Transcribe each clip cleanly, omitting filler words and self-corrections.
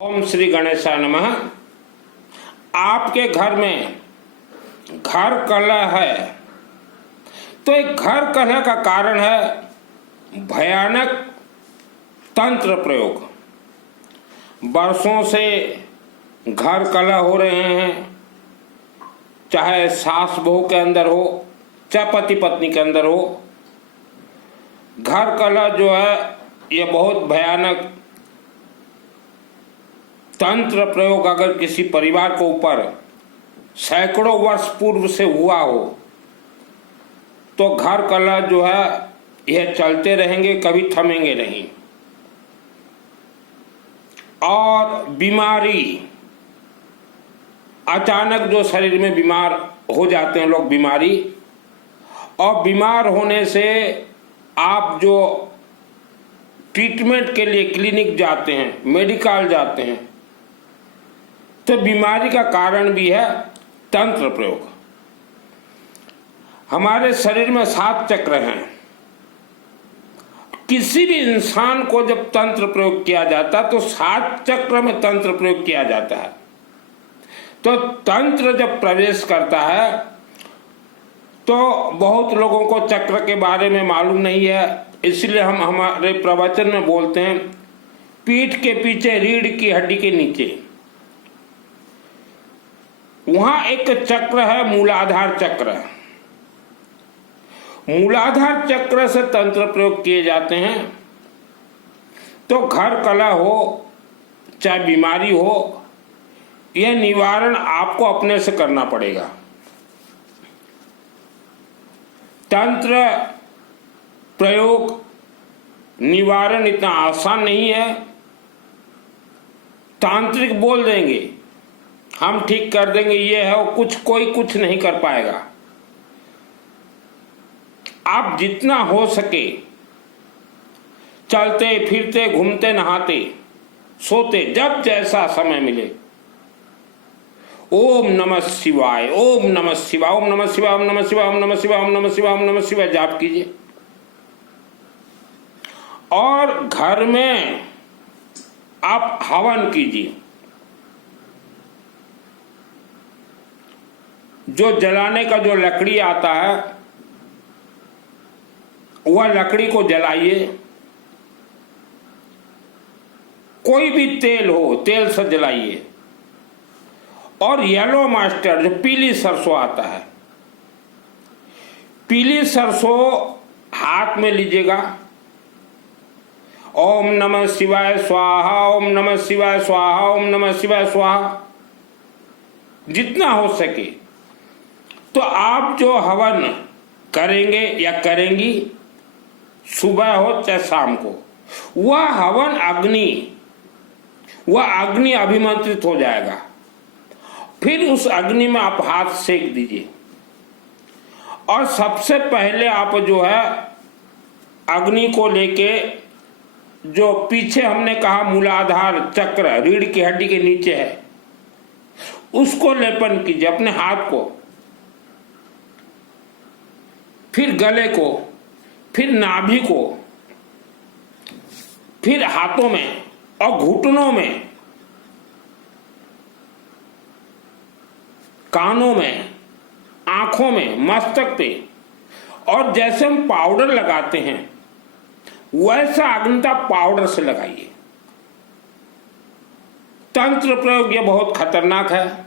ओम श्री गणेशाय नमः। आपके घर में घर कलह है तो एक घर कलह का कारण है भयानक तंत्र प्रयोग। वर्षों से घर कलह हो रहे हैं, चाहे सास बहू के अंदर हो चाहे पति पत्नी के अंदर हो। घर कलह जो है ये बहुत भयानक तंत्र प्रयोग अगर किसी परिवार के ऊपर सैकड़ों वर्ष पूर्व से हुआ हो तो घर कलह जो है यह चलते रहेंगे, कभी थमेंगे नहीं। और बीमारी अचानक जो शरीर में बीमार हो जाते हैं लोग, बीमारी और बीमार होने से आप जो ट्रीटमेंट के लिए क्लिनिक जाते हैं, मेडिकल जाते हैं, तो बीमारी का कारण भी है तंत्र प्रयोग। हमारे शरीर में 7 चक्र हैं। किसी भी इंसान को जब तंत्र प्रयोग किया जाता है तो 7 चक्र में तंत्र प्रयोग किया जाता है। तो तंत्र जब प्रवेश करता है तो बहुत लोगों को चक्र के बारे में मालूम नहीं है, इसलिए हम हमारे प्रवचन में बोलते हैं पीठ के पीछे रीढ़ की हड्डी के नीचे वहां एक चक्र है, मूलाधार चक्र। मूलाधार चक्र से तंत्र प्रयोग किए जाते हैं। तो घर कलह हो चाहे बीमारी हो, यह निवारण आपको अपने से करना पड़ेगा। तंत्र प्रयोग निवारण इतना आसान नहीं है। तांत्रिक बोल देंगे हम ठीक कर देंगे, ये है वो, कोई कुछ नहीं कर पाएगा। आप जितना हो सके चलते फिरते घूमते नहाते सोते जब जैसा समय मिले ओम नमः शिवाय, ओम नमः शिवाय, ओम नमः शिवाय, ओम नमः शिवाय, ओम नमः शिवाय, ओम नमः शिवाय, ओम नमः शिवाय जाप कीजिए। और घर में आप हवन कीजिए। जो जलाने का जो लकड़ी आता है वह लकड़ी को जलाइए। कोई भी तेल हो, तेल से जलाइए। और येलो मास्टर जो पीली सरसों आता है, पीली सरसों हाथ में लीजिएगा। ओम नमः शिवाय स्वाहा, ओम नमः शिवाय स्वाहा, ओम नमः शिवाय स्वाहा जितना हो सके। तो आप जो हवन करेंगे या करेंगी, सुबह हो चाहे शाम को, वह हवन अग्नि अभिमंत्रित हो जाएगा। फिर उस अग्नि में आप हाथ सेक दीजिए। और सबसे पहले आप जो है अग्नि को लेके जो पीछे हमने कहा मूलाधार चक्र रीढ़ की हड्डी के नीचे है, उसको लेपन कीजिए अपने हाथ को, फिर गले को, फिर नाभि को, फिर हाथों में और घुटनों में, कानों में, आंखों में, मस्तक पे। और जैसे हम पाउडर लगाते हैं वैसा अग्निता पाउडर से लगाइए। तंत्र प्रयोग यह बहुत खतरनाक है।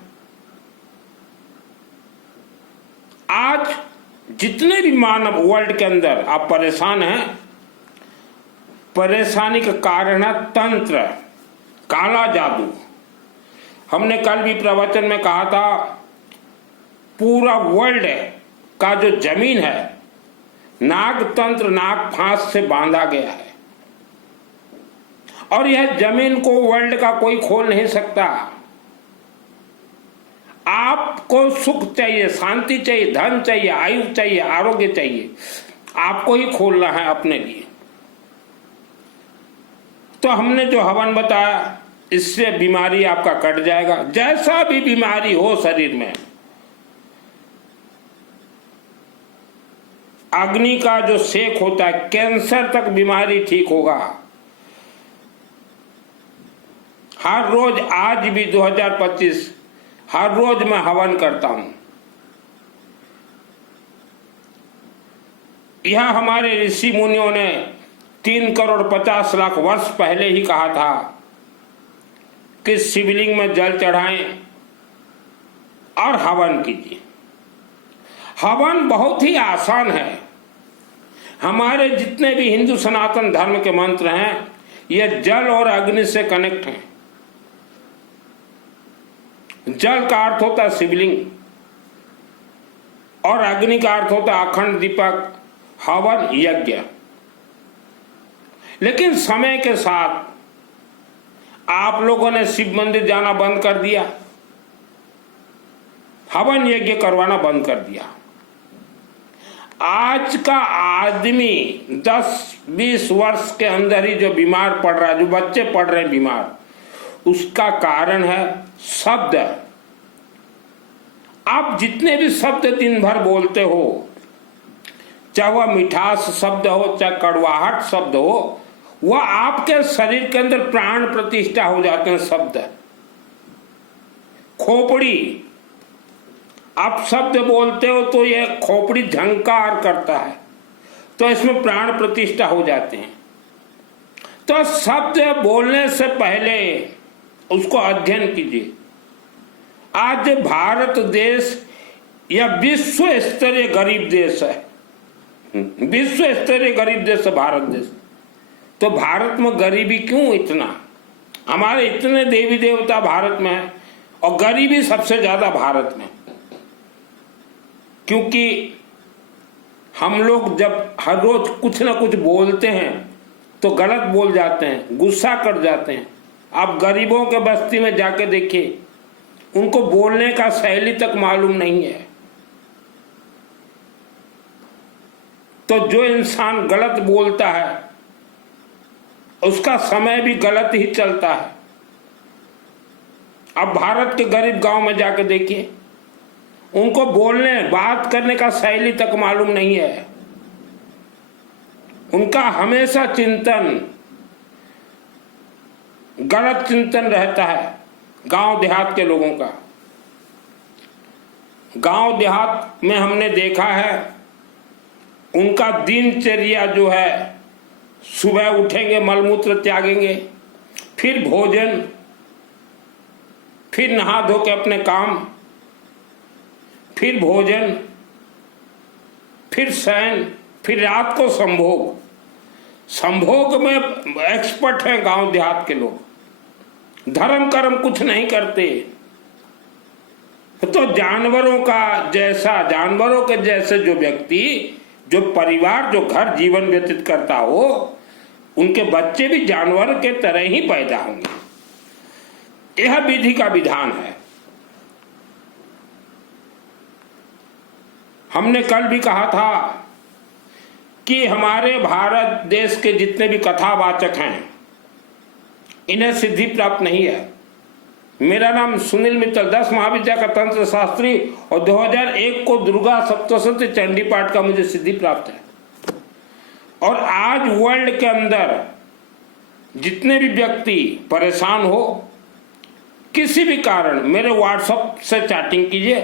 आज जितने भी मानव वर्ल्ड के अंदर आप परेशान हैं, परेशानी का कारण है तंत्र, काला जादू। हमने कल भी प्रवचन में कहा था पूरा वर्ल्ड का जो जमीन है नाग तंत्र, नाग फांस से बांधा गया है। और यह जमीन को वर्ल्ड का कोई खोल नहीं सकता। आपको सुख चाहिए, शांति चाहिए, धन चाहिए, आयु चाहिए, आरोग्य चाहिए, आपको ही खोलना है अपने लिए। तो हमने जो हवन बताया इससे बीमारी आपका कट जाएगा। जैसा भी बीमारी हो शरीर में, अग्नि का जो सेक होता है, कैंसर तक बीमारी ठीक होगा। हर रोज, आज भी 2025, हर रोज मैं हवन करता हूं। यह हमारे ऋषि मुनियों ने 3 करोड़ 50 लाख वर्ष पहले ही कहा था कि शिवलिंग में जल चढ़ाएं और हवन कीजिए। हवन बहुत ही आसान है। हमारे जितने भी हिंदू सनातन धर्म के मंत्र हैं, यह जल और अग्नि से कनेक्ट हैं। जल का अर्थ होता है शिवलिंग और अग्नि का अर्थ होता है अखंड दीपक, हवन, यज्ञ। लेकिन समय के साथ आप लोगों ने शिव मंदिर जाना बंद कर दिया, हवन यज्ञ करवाना बंद कर दिया। आज का आदमी 10-20 वर्ष के अंदर ही जो बीमार पड़ रहा है, जो बच्चे पड़ रहे हैं बीमार, उसका कारण है शब्द। आप जितने भी शब्द दिन भर बोलते हो, चाहे वह मिठास शब्द हो, चाहे कड़वाहट शब्द हो, वह आपके शरीर के अंदर प्राण प्रतिष्ठा हो जाते हैं। शब्द, खोपड़ी, आप शब्द बोलते हो तो यह खोपड़ी झंकार करता है, तो इसमें प्राण प्रतिष्ठा हो जाते हैं। तो शब्द बोलने से पहले उसको अध्ययन कीजिए। आज भारत देश यह विश्व स्तरीय गरीब देश है, विश्व स्तरीय गरीब देश है भारत देश। तो भारत में गरीबी क्यों इतना? हमारे इतने देवी देवता भारत में है और गरीबी सबसे ज्यादा भारत में, क्योंकि हम लोग जब हर रोज कुछ ना कुछ बोलते हैं तो गलत बोल जाते हैं, गुस्सा कर जाते हैं। आप गरीबों के बस्ती में जाके देखिए, उनको बोलने का शैली तक मालूम नहीं है। तो जो इंसान गलत बोलता है उसका समय भी गलत ही चलता है। अब भारत के गरीब गांव में जाके देखिए, उनको बोलने बात करने का शैली तक मालूम नहीं है। उनका हमेशा चिंतन गलत चिंतन रहता है। गांव देहात के लोगों का, गांव देहात में हमने देखा है, उनका दिनचर्या जो है, सुबह उठेंगे, मलमूत्र त्यागेंगे, फिर भोजन, फिर नहा धो के अपने काम, फिर भोजन, फिर शयन, फिर रात को संभोग। संभोग में एक्सपर्ट हैं गांव देहात के लोग। धर्म कर्म कुछ नहीं करते। तो जानवरों के जैसे जो व्यक्ति, जो परिवार, जो घर जीवन व्यतीत करता हो, उनके बच्चे भी जानवर के तरह ही पैदा होंगे। यह विधि का विधान है। हमने कल भी कहा था कि हमारे भारत देश के जितने भी कथावाचक हैं, इन्हें सिद्धि प्राप्त नहीं है। मेरा नाम सुनील मित्तल, 10 महाविद्या का तंत्र शास्त्री, और 2001 को दुर्गा सप्तशती चंडी पाठ का मुझे सिद्धि प्राप्त है। और आज वर्ल्ड के अंदर जितने भी व्यक्ति परेशान हो, किसी भी कारण, मेरे व्हाट्सएप से चैटिंग कीजिए,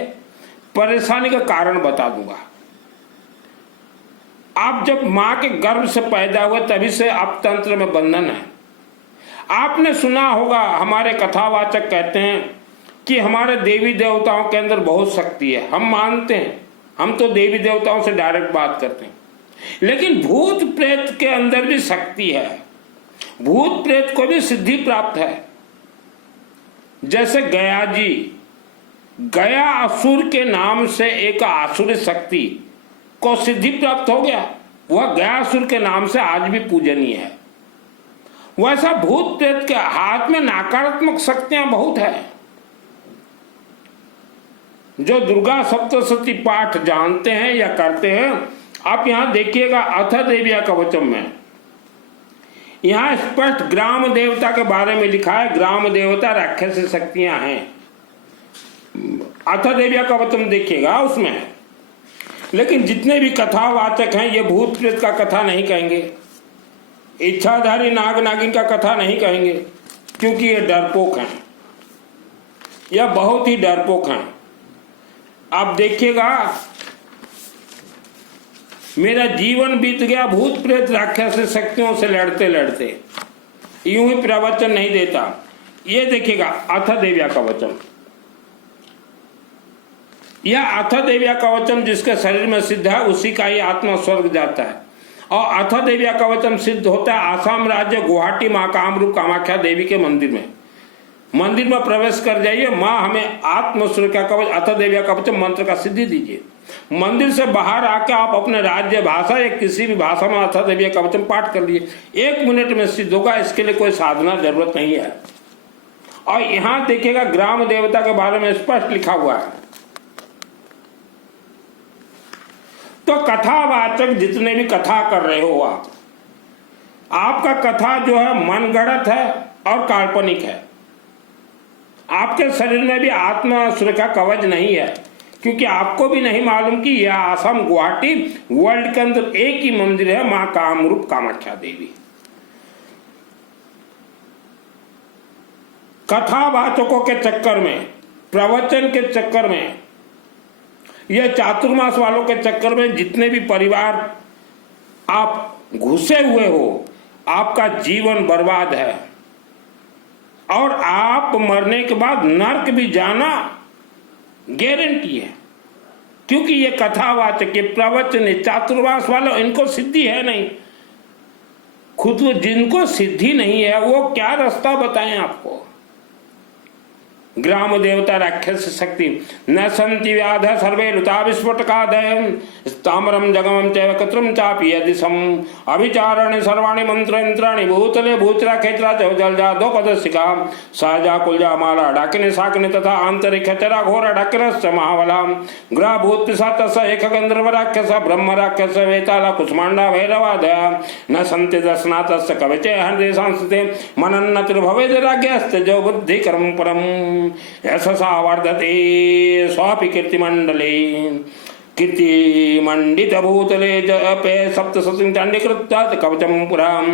परेशानी का कारण बता दूंगा। आप जब मां के गर्भ से पैदा हुए तभी से आप तंत्र में बंधन है। आपने सुना होगा, हमारे कथावाचक कहते हैं कि हमारे देवी देवताओं के अंदर बहुत शक्ति है। हम मानते हैं, हम तो देवी देवताओं से डायरेक्ट बात करते हैं, लेकिन भूत प्रेत के अंदर भी शक्ति है। भूत प्रेत को भी सिद्धि प्राप्त है। जैसे गया जी, गया असुर के नाम से एक आसुरी शक्ति को सिद्धि प्राप्त हो गया, वह गयासुर के नाम से आज भी पूजनीय है। वैसा भूत प्रेत के हाथ में नकारात्मक शक्तियां बहुत है। जो दुर्गा सप्तशती पाठ जानते हैं या करते हैं, आप यहां देखिएगा अथ देविया कवचम में, यहां स्पष्ट ग्राम देवता के बारे में लिखा है। ग्राम देवता राक्षसी शक्तियां हैं। अथ देविया कवचम देखिएगा उसमें। लेकिन जितने भी कथावाचक हैं, ये भूत प्रेत का कथा नहीं कहेंगे, इच्छाधारी नाग नागिन का कथा नहीं कहेंगे, क्योंकि ये डरपोक हैं, यह बहुत ही डरपोक हैं। आप देखिएगा, मेरा जीवन बीत गया भूत प्रेत राक्षस शक्तियों से लड़ते लड़ते, यूं ही प्रवचन नहीं देता। ये देखिएगा अथ देव्या का वचन, यह अथ देव्या का वचन जिसके शरीर में सिद्ध है उसी का ही आत्मा स्वर्ग जाता है। और अथ देव्या का वचन सिद्ध होता है आसाम राज्य गुवाहाटी माँ कामरूप कामाख्या देवी के मंदिर में। मंदिर में प्रवेश कर जाइए, माँ हमें आत्म सुरक्षा कवच अथ देव्या का वचन मंत्र का सिद्धि दीजिए। मंदिर से बाहर आके आप अपने राज्य भाषा या किसी भी भाषा में अथ देव्या का वचन पाठ कर लिए, 1 मिनट में सिद्ध होगा। इसके लिए कोई साधना जरूरत नहीं है। और यहां देखिएगा ग्राम देवता के बारे में स्पष्ट लिखा हुआ है। तो कथावाचक जितने भी कथा कर रहे हो आपका कथा जो है मनगढ़ंत है और काल्पनिक है। आपके शरीर में भी आत्मा सुरक्षा कवच नहीं है, क्योंकि आपको भी नहीं मालूम कि यह आसाम गुवाहाटी वर्ल्ड के अंदर एक ही मंदिर है, मां कामरूप कामाख्या देवी। कथावाचकों के चक्कर में, प्रवचन के चक्कर में, यह चातुर्मास वालों के चक्कर में जितने भी परिवार आप घुसे हुए हो, आपका जीवन बर्बाद है। और आप मरने के बाद नर्क भी जाना गारंटी है, क्योंकि ये कथावाचक, ये प्रवचन, चातुर्मास वालों इनको सिद्धि है नहीं। खुद जिनको सिद्धि नहीं है वो क्या रास्ता बताएं आपको। ग्राम देवता राक्षस शक्ति न संति व्याध सर्वे लुता विस्फोटकादय ताम्रम जगमम चैव कत्रम चापि यदिशम अभिचारणे सर्वाणि मंत्र यंत्राणि भूतले भूचरा खेचरा चौ जलजा दो पदस्सिका सहजा कुलजा माला डाकिने साकिने तथा आंतरिक चरा घोर डाकिनश्च महाबला ग्रह भूत पिशाच एक गंधर्व राक्षस ब्रह्म राक्षस वेताला कुष्मांडा भैरवादया न संति दर्शनातस्य कवचे हृदय संस्थिते मनन्न त्रिभवेद राज्ञस्य जो बुद्धि कर्म परम यशसा वर्धते स्वापि कीर्तिमंडले कीर्तिमंडित भूतले जपे सप्तशतीं चंडीकृत्या कवचम पुराम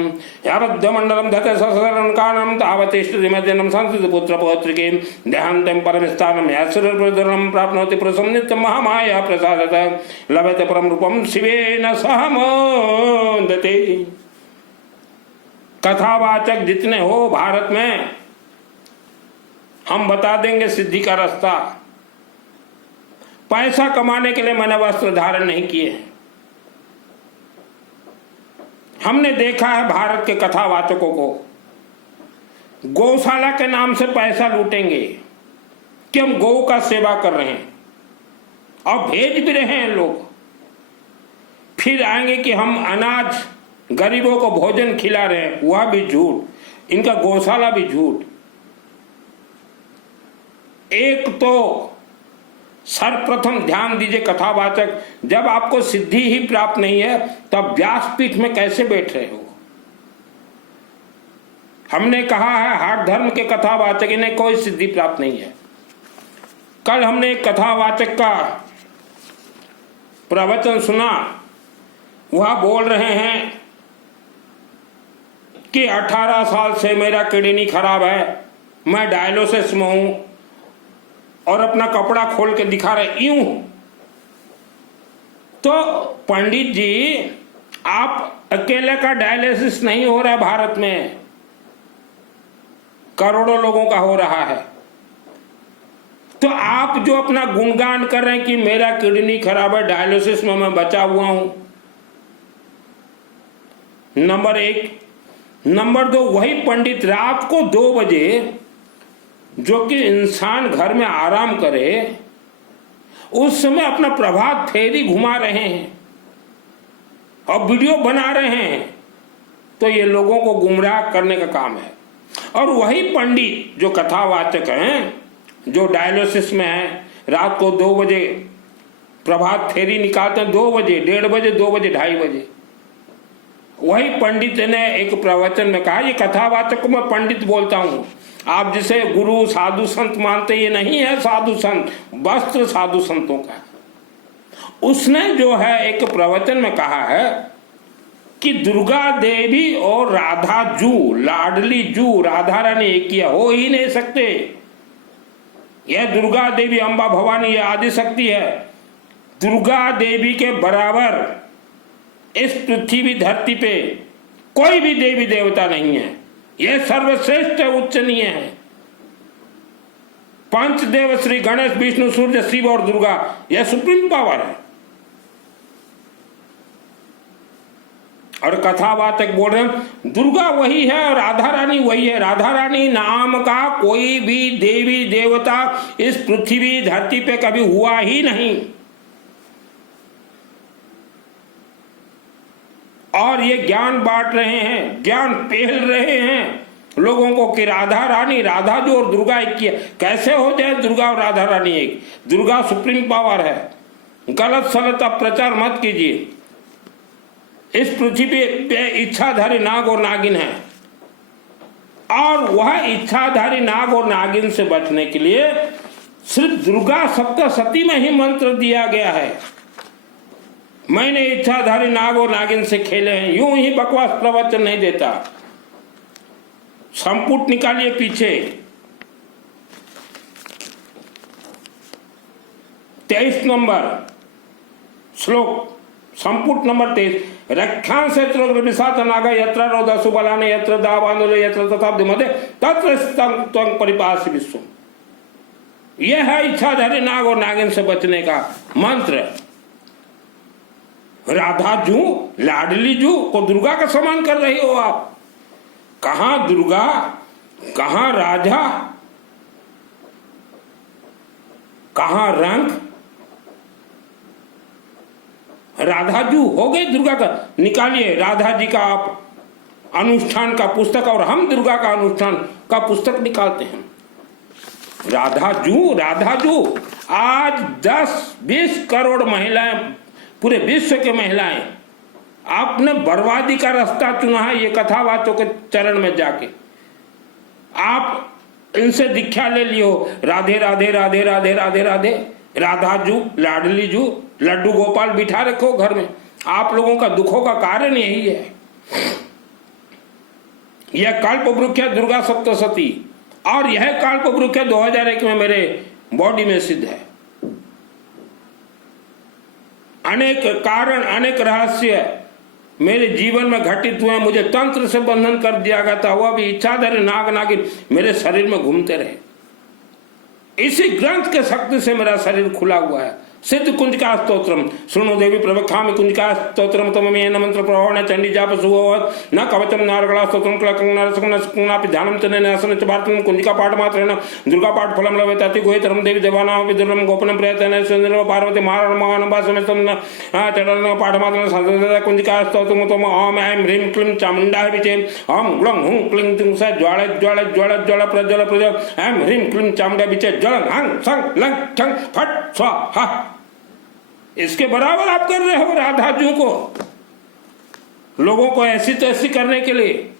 यावद्यमंडलम धते सहस्रकानं तावतिष्ठति मध्यनं संस्कृत पुत्र पौत्रिके देहान्तं परमस्थानं यासुरप्रदनं प्राप्नोति पुरुषं नित्यं महामाया प्रसादतः लभते परम रूपं शिवेन सह मोदते। कथावाचक जितने हो भारत में, हम बता देंगे सिद्धि का रास्ता। पैसा कमाने के लिए मैंने वस्त्र धारण नहीं किए हैं। हमने देखा है भारत के कथावाचकों को गौशाला के नाम से पैसा लूटेंगे कि हम गौ का सेवा कर रहे हैं, और भेज भी रहे हैं लोग। फिर आएंगे कि हम अनाज गरीबों को भोजन खिला रहे हैं, वह भी झूठ, इनका गौशाला भी झूठ। एक तो सर्वप्रथम ध्यान दीजिए कथावाचक, जब आपको सिद्धि ही प्राप्त नहीं है तब व्यासपीठ में कैसे बैठ रहे हो। हमने कहा है हर धर्म के कथावाचक इन्हें कोई सिद्धि प्राप्त नहीं है। कल हमने एक कथावाचक का प्रवचन सुना, वह बोल रहे हैं कि 18 साल से मेरा किडनी खराब है, मैं डायलिसिस में हूं, और अपना कपड़ा खोल के दिखा रहे यूं। तो पंडित जी, आप अकेले का डायलिसिस नहीं हो रहा है भारत में, करोड़ों लोगों का हो रहा है। तो आप जो अपना गुणगान कर रहे हैं कि मेरा किडनी खराब है, डायलिसिस में मैं बचा हुआ हूं, नंबर 1। नंबर 2, वही पंडित रात को 2 बजे, जो कि इंसान घर में आराम करे, उस समय अपना प्रभात फेरी घुमा रहे हैं और वीडियो बना रहे हैं। तो ये लोगों को गुमराह करने का काम है। और वही पंडित जो कथावाचक हैं, जो डायलिसिस में है, रात को 2 बजे प्रभात फेरी निकालते हैं, 2 बजे, 1:30 बजे, 2 बजे, 2:30 बजे। वही पंडित ने एक प्रवचन में कहा, ये कथावाचक को मैं पंडित बोलता हूं, आप जिसे गुरु साधु संत मानते, ये नहीं है साधु संत, वस्त्र साधु संतों का। उसने जो है एक प्रवचन में कहा है कि दुर्गा देवी और राधा जू, लाडली जू राधा रानी एक ही हो ही नहीं सकते। यह दुर्गा देवी अम्बा भवानी यह आदि शक्ति है। दुर्गा देवी के बराबर इस पृथ्वी धरती पे कोई भी देवी देवता नहीं है। यह सर्वश्रेष्ठ उच्चनीय है। पंचदेव श्री गणेश, विष्णु, सूर्य, शिव और दुर्गा, यह सुप्रीम पावर है। और कथावाचक बोल रहे हैं दुर्गा वही है और राधा रानी वही है। राधा रानी नाम का कोई भी देवी देवता इस पृथ्वी धरती पे कभी हुआ ही नहीं। और ये ज्ञान बांट रहे हैं, ज्ञान पहल रहे हैं लोगों को कि राधा रानी, राधा जो और दुर्गा एक ही है। कैसे हो जाए दुर्गा और राधा रानी एक? दुर्गा सुप्रीम पावर है। गलत सलत आप प्रचार मत कीजिए। इस पृथ्वी पे इच्छाधारी नाग और नागिन है, और वह इच्छाधारी नाग और नागिन से बचने के लिए सिर्फ दुर्गा सप्तशती में ही मंत्र दिया गया है। मैंने इच्छाधारी नाग और नागिन से खेले हैं, यूं ही बकवास प्रवचन नहीं देता। संपुट निकालिए पीछे, 23 नंबर श्लोक, संपुट नंबर 23। रक्षां से त्रोग्रविशात नागा यत्र रोदा सुबलाने यत्र दावानुले यत्र तथाब्धि मध्य तत्र त्वं परिपासि विश्व। यह है इच्छाधारी नाग और नागिन से बचने का मंत्र। राधा जू, लाडली जू को दुर्गा का समान कर रही हो आप। कहां दुर्गा, कहां राजा, कहां रंग? राधा जू हो गई दुर्गा का। निकालिए राधा जी का आप अनुष्ठान का पुस्तक और हम दुर्गा का अनुष्ठान का पुस्तक निकालते हैं। राधा जू आज 10-20 करोड़ महिलाएं, पूरे विश्व के महिलाएं, आपने बर्बादी का रास्ता चुना है। ये कथावाचों के चरण में जाके आप इनसे दीक्षा ले लियो। राधे राधे राधे राधे राधे राधे। राधा जू, लाडली जू, लड्डू गोपाल बिठा रखो घर में। आप लोगों का दुखों का कारण यही है। यह कल्प वृक्ष है दुर्गा सप्तशती, और यह कल्प वृक्ष 2001 में मेरे बॉडी में सिद्ध है। अनेक कारण, अनेक रहस्य मेरे जीवन में घटित हुए। मुझे तंत्र से बंधन कर दिया गया था, वह भी इच्छाधारी नाग नागिन मेरे शरीर में घूमते रहे। इसी ग्रंथ के शक्ति से मेरा शरीर खुला हुआ है। सिद्ध कुंजिका स्तोत्रम शृणु देवी प्रवक्ष्यामि कुंजिका स्तोत्रम तममेन मंत्र प्रभावेन चंडी जाप सुभवत् न कवचम नारगला स्तोत्रम क्लकं नरसकनापि ध्यानं तनेन आसनं च भारतं कुंजिका पाठ मात्रेण दुर्गा पाठ फलं लभेत अति गुह्यतरं देवी देवानां विदुर्लभं गोपनं प्रयत्नेन सुंदर पार्वती महारणमहानंबा समेतं चरण पाठ मात्रेण संस्कृत कुंजिका स्तोत्रम तम ओम ऐं ह्रीं क्लीं चामुण्डाय विचे ओम ग्लं हुं क्लीं तुं स ज्वाल ज्वाल ज्वाल ज्वाल प्रज्वल प्रज्वल ऐं ह्रीं क्लीं चामुण्डाय विचे ज्वलं हं सं लं छं फट स्वाहा। इसके बराबर आप कर रहे हो राधा जू को, लोगों को ऐसी तैसी करने के लिए।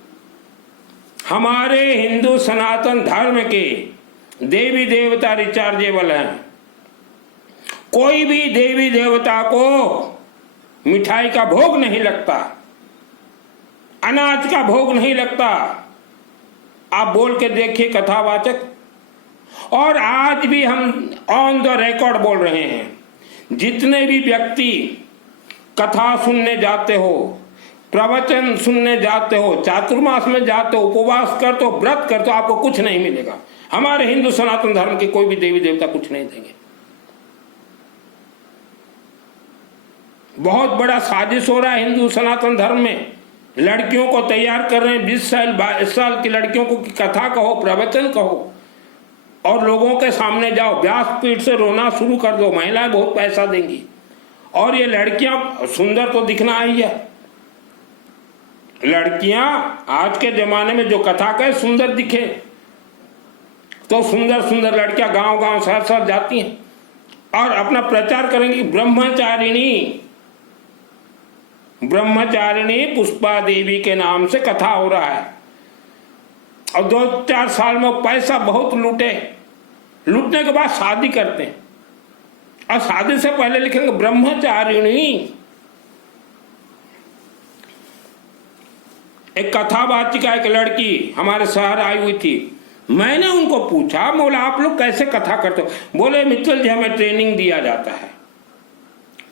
हमारे हिंदू सनातन धर्म के देवी देवता रिचार्जेबल हैं। कोई भी देवी देवता को मिठाई का भोग नहीं लगता, अनाज का भोग नहीं लगता। आप बोल के देखिए कथावाचक। और आज भी हम ऑन द रिकॉर्ड बोल रहे हैं, जितने भी व्यक्ति कथा सुनने जाते हो, प्रवचन सुनने जाते हो, चातुर्मास में जाते हो, उपवास करते हो, व्रत करते हो, आपको कुछ नहीं मिलेगा। हमारे हिंदू सनातन धर्म के कोई भी देवी देवता कुछ नहीं देंगे। बहुत बड़ा साजिश हो रहा है हिंदू सनातन धर्म में। लड़कियों को तैयार कर रहे हैं, 20 साल 22 साल की लड़कियों को कथा कहो, प्रवचन कहो, और लोगों के सामने जाओ, व्यासपीठ से रोना शुरू कर दो। महिलाएं बहुत पैसा देंगी। और ये लड़कियां सुंदर तो दिखना ही है। लड़कियां आज के जमाने में जो कथा कहे सुंदर दिखे, तो सुंदर सुंदर लड़कियां गांव गांव शहर शहर जाती हैं और अपना प्रचार करेंगी। ब्रह्मचारिणी पुष्पा देवी के नाम से कथा हो रहा है, और 2-4 साल में पैसा बहुत लूटने के बाद शादी करते हैं, और शादी से पहले लिखेंगे ब्रह्मचारिणी। एक कथावाचिका एक लड़की हमारे शहर आई हुई थी। मैंने उनको पूछा, बोला आप लोग कैसे कथा करते हो? बोले मित्तल जी हमें ट्रेनिंग दिया जाता है,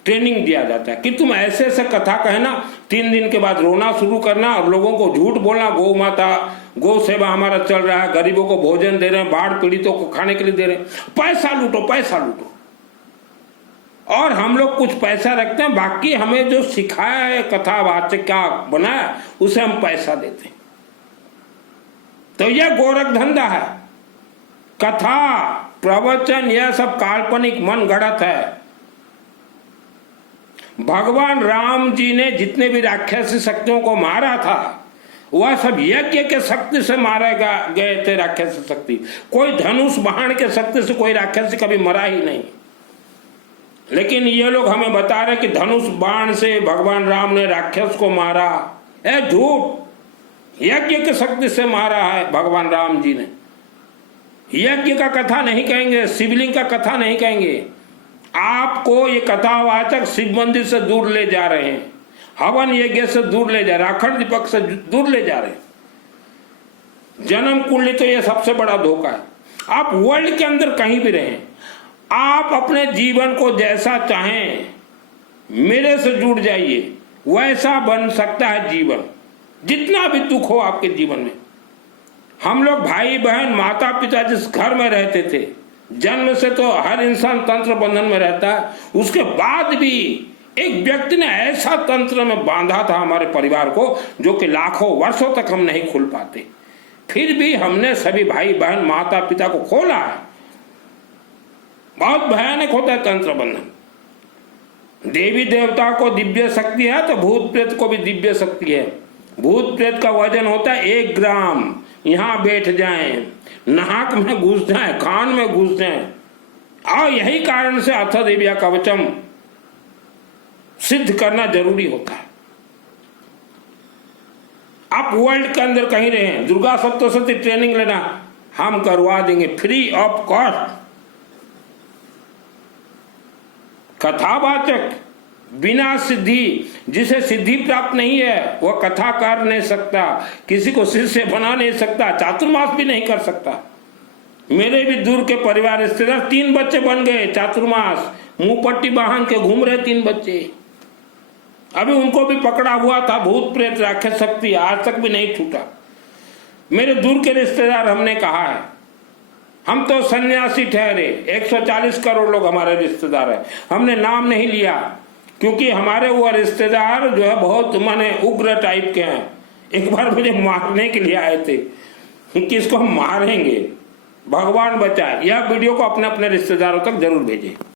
ट्रेनिंग दिया जाता है कि तुम ऐसे ऐसे कथा कहना, 3 दिन के बाद रोना शुरू करना और लोगों को झूठ बोलना, गौ माता गौ सेवा हमारा चल रहा है, गरीबों को भोजन दे रहे हैं, बाढ़ पीड़ितों को खाने के लिए दे रहे हैं, पैसा लूटो पैसा लूटो। और हम लोग कुछ पैसा रखते हैं, बाकी हमें जो सिखाया है कथावाचक क्या बनाया उसे हम पैसा देते हैं। तो यह गोरख धंधा है। कथा प्रवचन यह सब काल्पनिक मन गढ़त है। भगवान राम जी ने जितने भी राक्षसी शक्तियों को मारा था वह सब यज्ञ के शक्ति से मारे गए थे। राक्षसी शक्ति, कोई धनुष बाण के शक्ति से कोई राक्षसी कभी मरा ही नहीं। लेकिन ये लोग हमें बता रहे कि धनुष बाण से भगवान राम ने राक्षस को मारा। झूठ, यज्ञ की शक्ति से मारा है भगवान राम जी ने। यज्ञ का कथा नहीं कहेंगे, शिवलिंग का कथा नहीं कहेंगे। आपको ये कथावाचक शिव मंदिर से दूर ले जा रहे हैं, हवन यज्ञ से दूर ले जा रहे, राखड़ दीपक से दूर ले जा रहे हैं। जन्म कुंडली तो ये सबसे बड़ा धोखा है। आप वर्ल्ड के अंदर कहीं भी रहें, आप अपने जीवन को जैसा चाहें मेरे से जुड़ जाइए, वैसा बन सकता है जीवन। जितना भी दुख हो आपके जीवन में। हम लोग भाई बहन माता पिता जिस घर में रहते थे, जन्म से तो हर इंसान तंत्र बंधन में रहता है, उसके बाद भी एक व्यक्ति ने ऐसा तंत्र में बांधा था हमारे परिवार को जो कि लाखों वर्षों तक हम नहीं खुल पाते। फिर भी हमने सभी भाई बहन माता पिता को खोला है। बहुत भयानक होता है तंत्र बंधन। देवी देवता को दिव्य शक्ति है तो भूत प्रेत को भी दिव्य शक्ति है। भूत प्रेत का वजन होता है 1 ग्राम। यहां बैठ जाएं, नाक में घुस जाएं, कान में घुस जाएं। और यही कारण से अथ देव्या कवचम सिद्ध करना जरूरी होता है। आप वर्ल्ड के अंदर कहीं रहे, दुर्गा सप्तशती ट्रेनिंग लेना, हम करवा देंगे फ्री ऑफ कॉस्ट। कथावाचक बिना सिद्धि, जिसे सिद्धि प्राप्त नहीं है वह कथा कर नहीं सकता, किसी को शिष्य बना नहीं सकता, चातुर्मास भी नहीं कर सकता। मेरे भी दूर के परिवार रिश्तेदार 3 बच्चे बन गए चातुर्मास, मुंह पट्टी बांध के घूम रहे 3 बच्चे। अभी उनको भी पकड़ा हुआ था भूत प्रेत राक्षस शक्ति, आज तक भी नहीं छूटा। मेरे दूर के रिश्तेदार, हमने कहा है हम तो सन्यासी ठहरे, 140 करोड़ लोग हमारे रिश्तेदार हैं। हमने नाम नहीं लिया क्योंकि हमारे वो रिश्तेदार जो है बहुत माने उग्र टाइप के हैं। एक बार मुझे मारने के लिए आए थे कि इसको हम मारेंगे, भगवान बचाए। यह वीडियो को अपने अपने रिश्तेदारों तक जरूर भेजें।